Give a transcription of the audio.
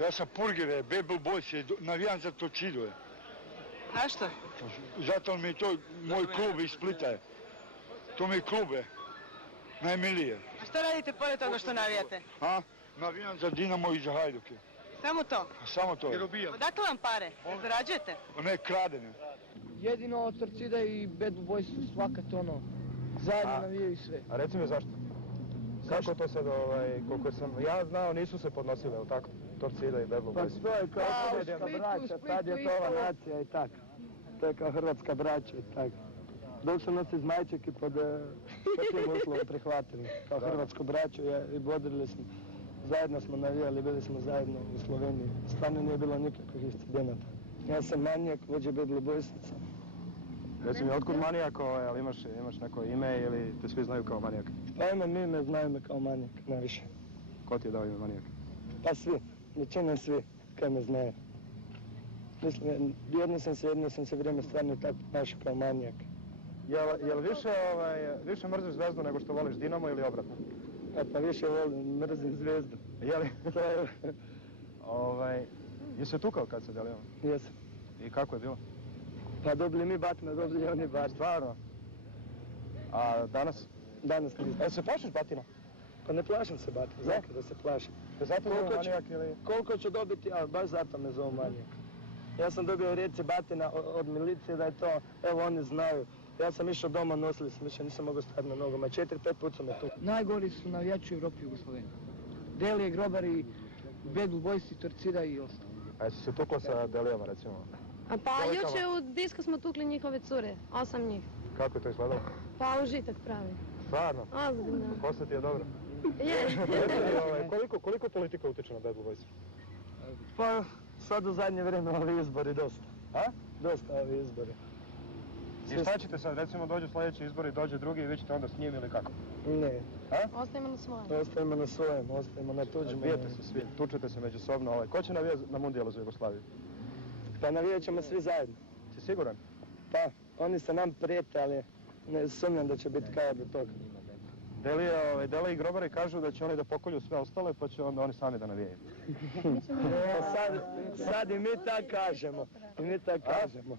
Ja sam Purgire, Bad Blue Boys, navijam za Torcido. A što? Zato mi je to moj klub iz Splita je. To mi je klube. Najmilije. A što radite pored toga što navijate? A? Navijam za Dinamo i za Hajduke. Samo to? Samo to. Odakle vam pare? Zarađujete? Ne, kradene. Jedino Torcida i Bad Blue Boys su svakat zajedno navijaju sve. A reci mi zašto? Kako to sad, koliko sam ja znao, nisu se podnosile, je li tako? Torcida i Bad Blue Boys. Pa to je kao hrvatska braća, tad je to ova nacija i tak. To je kao hrvatska braća i tak. Dok su nas iz Majčeki pod takvim uslovom prihvatili, kao hrvatsku braću i bodrili smo. Zajedno smo navijali, bili smo zajedno u Sloveniji. Stvarno nije bilo nikakvih incidenata. Ja sam Manijak, vođa Bad Blue Boysica. Reci mi, otkud Manijak, ali imaš neko ime ili te svi znaju kao Manijak? Pa imam ime, znaju me kao Manijak, najviše. Ko ti je dao ime Manijak? Pa svi, većinom svi, kaj me znaju. Mislim, jedno sam se vrijeme stvarno tako ponašao kao Manijak. Jel više mrziš Zvezdu nego što voliš Dinamo ili obratno? Pa više mrzim Zvezdu. Jeli? Jesi se tukao kad se delio? Jesam. I kako je bilo? Pa dobili mi batina, dobili oni batina. Stvarno? A danas? Danas nisam. Se plašiš batina? Pa ne plašim se batina, zato da se plašim. Zato je Manijak ili? Koliko ću dobiti, a baš zato me zovu Manijak. Ja sam dobio reci batina od milicije da je to, evo oni znaju. Ja sam išao doma, nosili sam, više nisam mogao stati na nogama, 4-5 puta su me tu. Najgori su navijači u Europi i Jugoslaveni. Delije, Grobari, Bad Blue Boys, Torcida i ostalo. A jesi se tukla sa Delijama recimo? Pa juče u disku smo tukli njihove cure, 8 njih. Kako je to izgledalo? Pa užitak pravi. Stvarno? Ozbiljno. Kosa ti je dobro? Je. Koliko politika utječe na Bad Blue Boys? Pa sad u zadnje vrijeme ovi izbori dosta. A? Dosta ovi izbori. I šta ćete sad, recimo dođu sljedeći izbori, dođe drugi i vi ćete onda s njim ili kako? Ne. Ostajemo na svojem. Ostajemo na svojem, ostajemo na tuđima. Bijete se svi, tučete se međusobno. Ko će navijati na mundijalu za Jugoslaviju? Pa navijat ćemo svi zajedno. Si siguran? Pa, oni se nam prijete, ali ne sumnjam da će biti kao do toga. Delije i Grobari kažu da će oni da pokolju sve ostale, pa će onda oni sami da navijaju. Sad i mi tak kažemo. I mi tak kažemo.